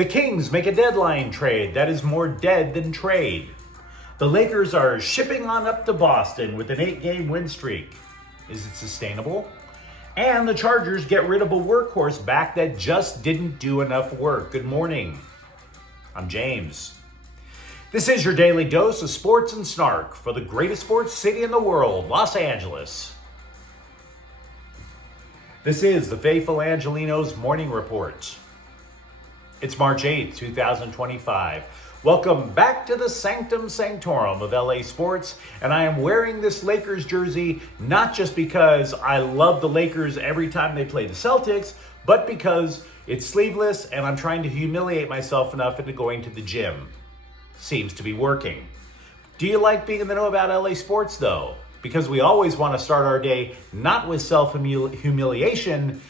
The Kings make a deadline trade that is more dead than trade. The Lakers are shipping on up to Boston with an 8-game win streak. Is it sustainable? And the Chargers get rid of a workhorse back that just didn't do enough work. Good morning. I'm James. This is your daily dose of sports and snark for the greatest sports city in the world, Los Angeles. This is the faithful Angelenos Morning Report. It's March 8th, 2025. Welcome back to the Sanctum Sanctorum of LA sports, and I am wearing this Lakers jersey not just because I love the Lakers every time they play the Celtics, but because it's sleeveless and I'm trying to humiliate myself enough into going to the gym. Seems to be working. Do you like being in the know about LA sports though? Because we always want to start our day not with self-humiliation,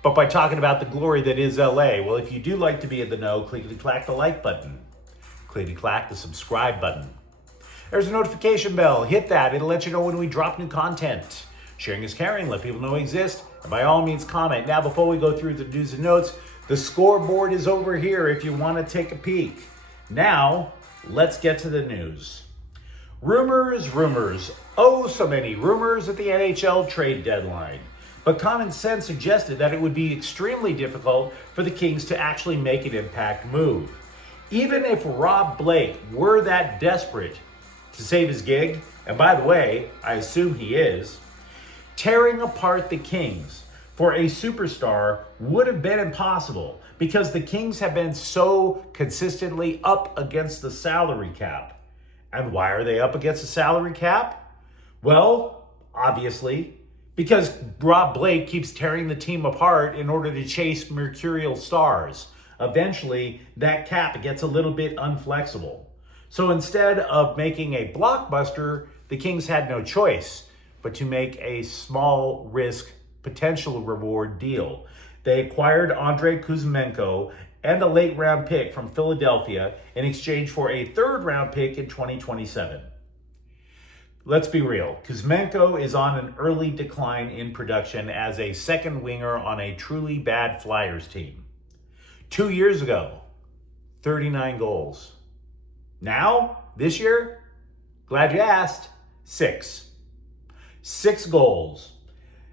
but by talking about the glory that is LA. Well, if you do like to be in the know, clickety-clack the like button. Clickety-clack the subscribe button. There's a notification bell. Hit that. It'll let you know when we drop new content. Sharing is caring. Let people know we exist. And by all means, comment. Now, before we go through the do's and notes, the scoreboard is over here if you want to take a peek. Now, let's get to the news. Rumors. Oh, so many rumors at the NHL trade deadline. But common sense suggested that it would be extremely difficult for the Kings to actually make an impact move. Even if Rob Blake were that desperate to save his gig, and by the way, I assume he is, tearing apart the Kings for a superstar would have been impossible because the Kings have been so consistently up against the salary cap. And why are they up against the salary cap? Well, obviously, because Rob Blake keeps tearing the team apart in order to chase mercurial stars. Eventually, that cap gets a little bit unflexible. So instead of making a blockbuster, the Kings had no choice but to make a small risk potential reward deal. They acquired Andrei Kuzmenko and a late round pick from Philadelphia in exchange for a third round pick in 2027. Let's be real. Kuzmenko is on an early decline in production as a second winger on a truly bad Flyers team. 2 years ago, 39 goals. Now, this year, glad you asked, 6. 6 goals.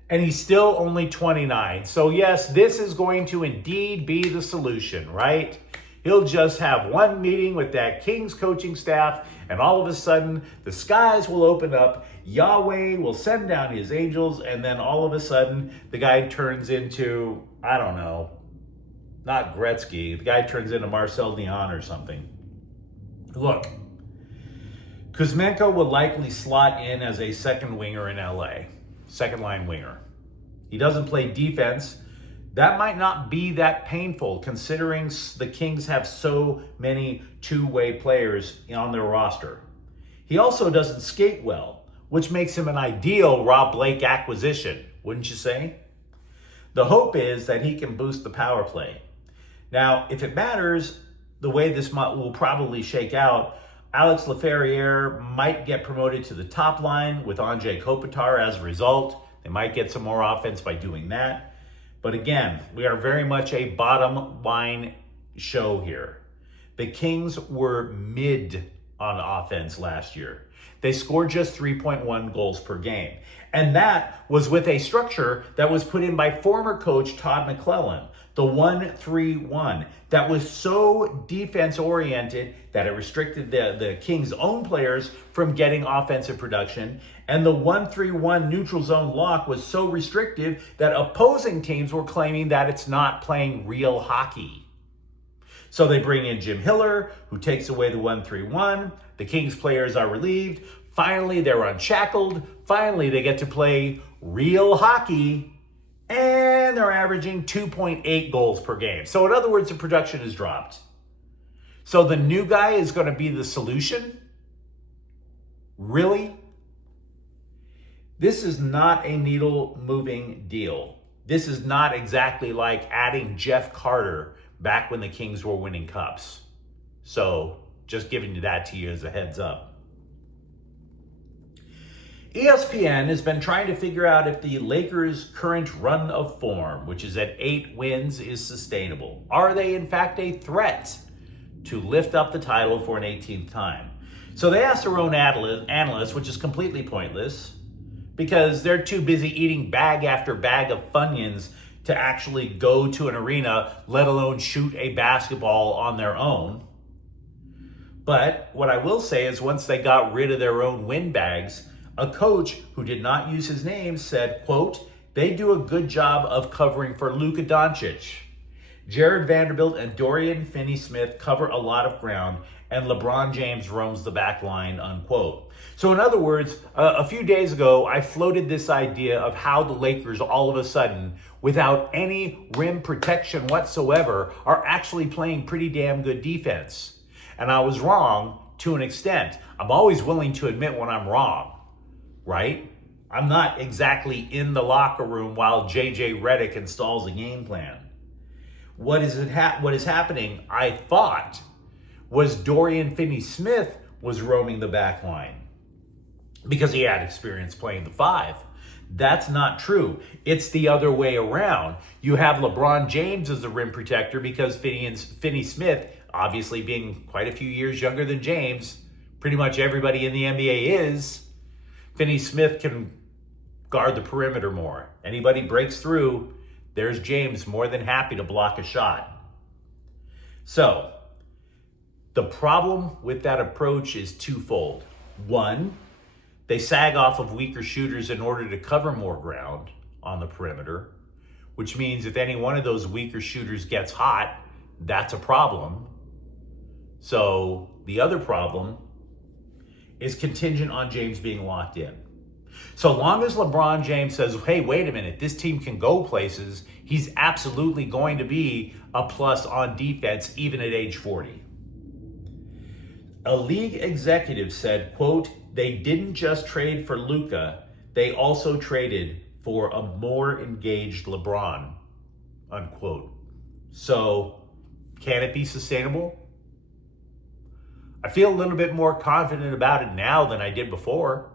And he's still only 29. So yes, this is going to indeed be the solution, right? He'll just have one meeting with that Kings coaching staff, and all of a sudden, the skies will open up, Yahweh will send down his angels, and then all of a sudden, the guy turns into, I don't know, not Gretzky. The guy turns into Marcel Dion or something. Look, Kuzmenko will likely slot in as a second winger in LA. Second line winger. He doesn't play defense. That might not be that painful considering the Kings have so many two-way players on their roster. He also doesn't skate well, which makes him an ideal Rob Blake acquisition, wouldn't you say? The hope is that he can boost the power play. Now, if it matters, the way this will probably shake out, Alex Laferriere might get promoted to the top line with Anze Kopitar as a result. They might get some more offense by doing that. But again, we are very much a bottom line show here. The Kings were mid on offense last year. They scored just 3.1 goals per game. And that was with a structure that was put in by former coach Todd McClellan, the 1-3-1, that was so defense-oriented that it restricted the Kings' own players from getting offensive production. And the 1-3-1 neutral zone lock was so restrictive that opposing teams were claiming that it's not playing real hockey. So they bring in Jim Hiller, who takes away the 1-3-1. The Kings players are relieved. Finally, they're unshackled. Finally, they get to play real hockey. And they're averaging 2.8 goals per game. So in other words, the production has dropped. So the new guy is going to be the solution? Really? This is not a needle-moving deal. This is not exactly like adding Jeff Carter back when the Kings were winning cups. So just giving that to you as a heads up. ESPN has been trying to figure out if the Lakers' current run of form, which is at 8 wins, is sustainable. Are they, in fact, a threat to lift up the title for an 18th time? So they asked their own analysts, which is completely pointless, because they're too busy eating bag after bag of Funyuns to actually go to an arena, let alone shoot a basketball on their own. But what I will say is once they got rid of their own windbags, a coach who did not use his name said, quote, "They do a good job of covering for Luka Doncic. Jared Vanderbilt and Dorian Finney-Smith cover a lot of ground, and LeBron James roams the back line," unquote. So in other words, a few days ago, I floated this idea of how the Lakers all of a sudden, without any rim protection whatsoever, are actually playing pretty damn good defense. And I was wrong to an extent. I'm always willing to admit when I'm wrong, right? I'm not exactly in the locker room while JJ Redick installs a game plan. What is happening, I thought, was Dorian Finney-Smith was roaming the back line because he had experience playing the 5. That's not true. It's the other way around. You have LeBron James as the rim protector because Finney-Smith, obviously being quite a few years younger than James, pretty much everybody in the NBA is, Finney-Smith can guard the perimeter more. Anybody breaks through, there's James more than happy to block a shot. So, the problem with that approach is twofold. One, they sag off of weaker shooters in order to cover more ground on the perimeter, which means if any one of those weaker shooters gets hot, that's a problem. So the other problem is contingent on James being locked in. So long as LeBron James says, hey, wait a minute, this team can go places, he's absolutely going to be a plus on defense even at age 40. A league executive said, quote, "They didn't just trade for Luka, they also traded for a more engaged LeBron," unquote. So, can it be sustainable? I feel a little bit more confident about it now than I did before.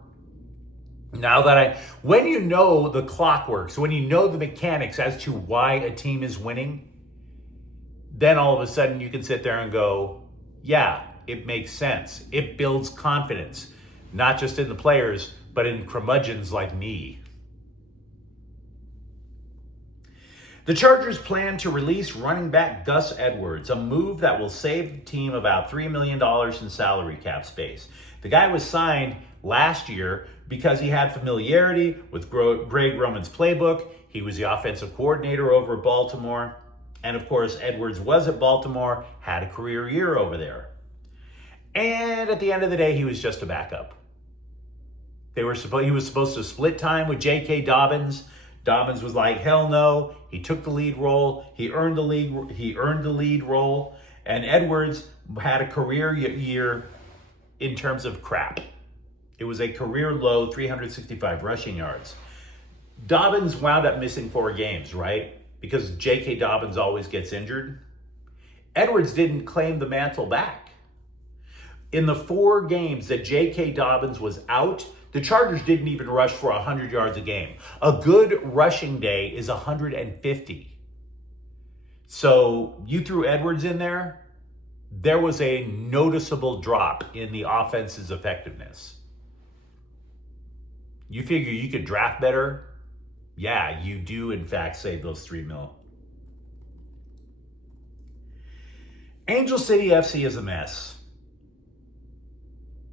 When you know the clock works, when you know the mechanics as to why a team is winning, then all of a sudden you can sit there and go, yeah, it makes sense. It builds confidence, not just in the players, but in curmudgeons like me. The Chargers plan to release running back Gus Edwards, a move that will save the team about $3 million in salary cap space. The guy was signed last year because he had familiarity with Greg Roman's playbook. He was the offensive coordinator over at Baltimore. And of course, Edwards was at Baltimore, had a career year over there. And at the end of the day, he was just a backup. He was supposed to split time with J.K. Dobbins. Dobbins was like, hell no. He took the lead role. He earned the lead role. And Edwards had a career year in terms of crap. It was a career low 365 rushing yards. Dobbins wound up missing 4 games, right? Because J.K. Dobbins always gets injured. Edwards didn't claim the mantle back. In the 4 games that J.K. Dobbins was out, the Chargers didn't even rush for 100 yards a game. A good rushing day is 150. So you threw Edwards in there, there was a noticeable drop in the offense's effectiveness. You figure you could draft better? Yeah, you do in fact save those $3 million. Angel City FC is a mess.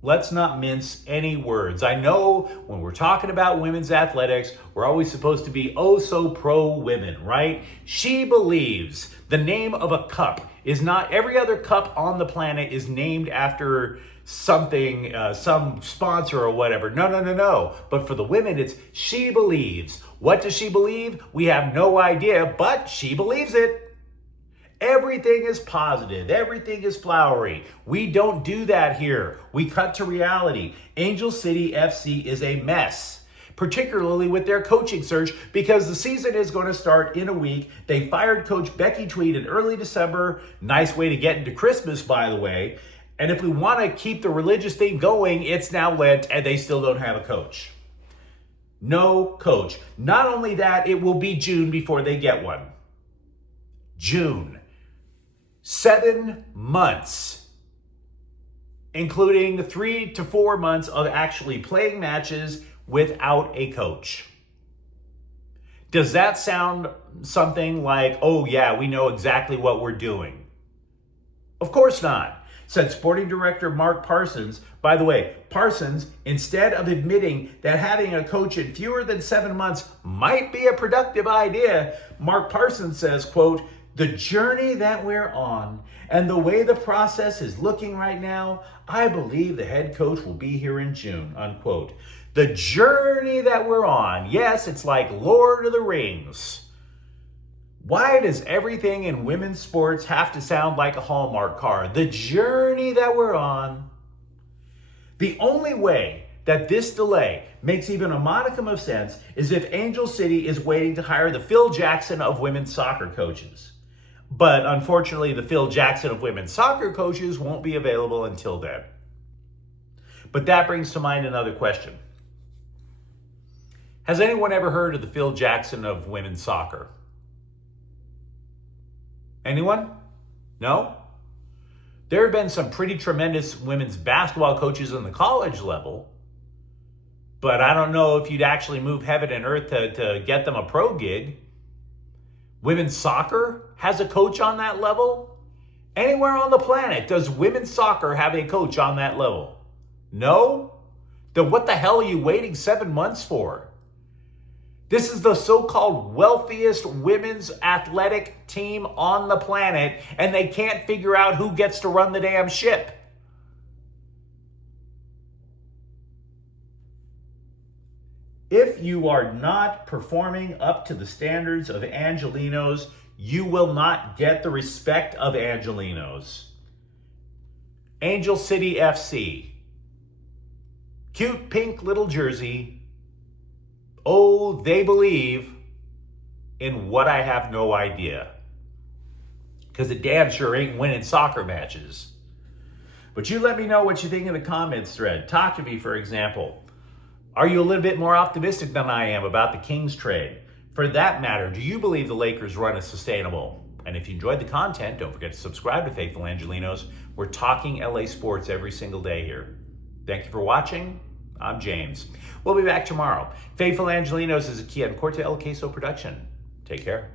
Let's not mince any words. I know when we're talking about women's athletics, we're always supposed to be oh so pro women, right? She believes the name of a cup is not every other cup on the planet is named after something, some sponsor or whatever. No. But for the women, it's she believes. What does she believe? We have no idea, but she believes it. Everything is positive. Everything is flowery. We don't do that here. We cut to reality. Angel City FC is a mess, particularly with their coaching search, because the season is going to start in a week. They fired Coach Becky Tweed in early December. Nice way to get into Christmas, by the way. And if we want to keep the religious thing going, it's now Lent, and they still don't have a coach. No coach. Not only that, it will be June before they get one. June. 7 months, including 3 to 4 months of actually playing matches without a coach. Does that sound something like, oh yeah, we know exactly what we're doing? Of course not, said sporting director Mark Parsons. By the way, Parsons, instead of admitting that having a coach in fewer than 7 months might be a productive idea, Mark Parsons says, quote, "The journey that we're on and the way the process is looking right now, I believe the head coach will be here in June," unquote. The journey that we're on. Yes, it's like Lord of the Rings. Why does everything in women's sports have to sound like a Hallmark card? The journey that we're on. The only way that this delay makes even a modicum of sense is if Angel City is waiting to hire the Phil Jackson of women's soccer coaches. But unfortunately, the Phil Jackson of women's soccer coaches won't be available until then. But that brings to mind another question. Has anyone ever heard of the Phil Jackson of women's soccer? Anyone? No? There have been some pretty tremendous women's basketball coaches on the college level, but I don't know if you'd actually move heaven and earth to get them a pro gig. Women's soccer has a coach on that level? Anywhere on the planet, does women's soccer have a coach on that level? No? Then what the hell are you waiting 7 months for? This is the so-called wealthiest women's athletic team on the planet, and they can't figure out who gets to run the damn ship. If you are not performing up to the standards of Angelenos, you will not get the respect of Angelenos. Angel City FC. Cute pink little jersey. Oh, they believe in what I have no idea. Because it damn sure ain't winning soccer matches. But you let me know what you think in the comments thread. Talk to me, for example. Are you a little bit more optimistic than I am about the Kings trade? For that matter, do you believe the Lakers run is sustainable? And if you enjoyed the content, don't forget to subscribe to Faithful Angelenos. We're talking LA sports every single day here. Thank you for watching. I'm James. We'll be back tomorrow. Faithful Angelenos is a Kia and Corte El Queso production. Take care.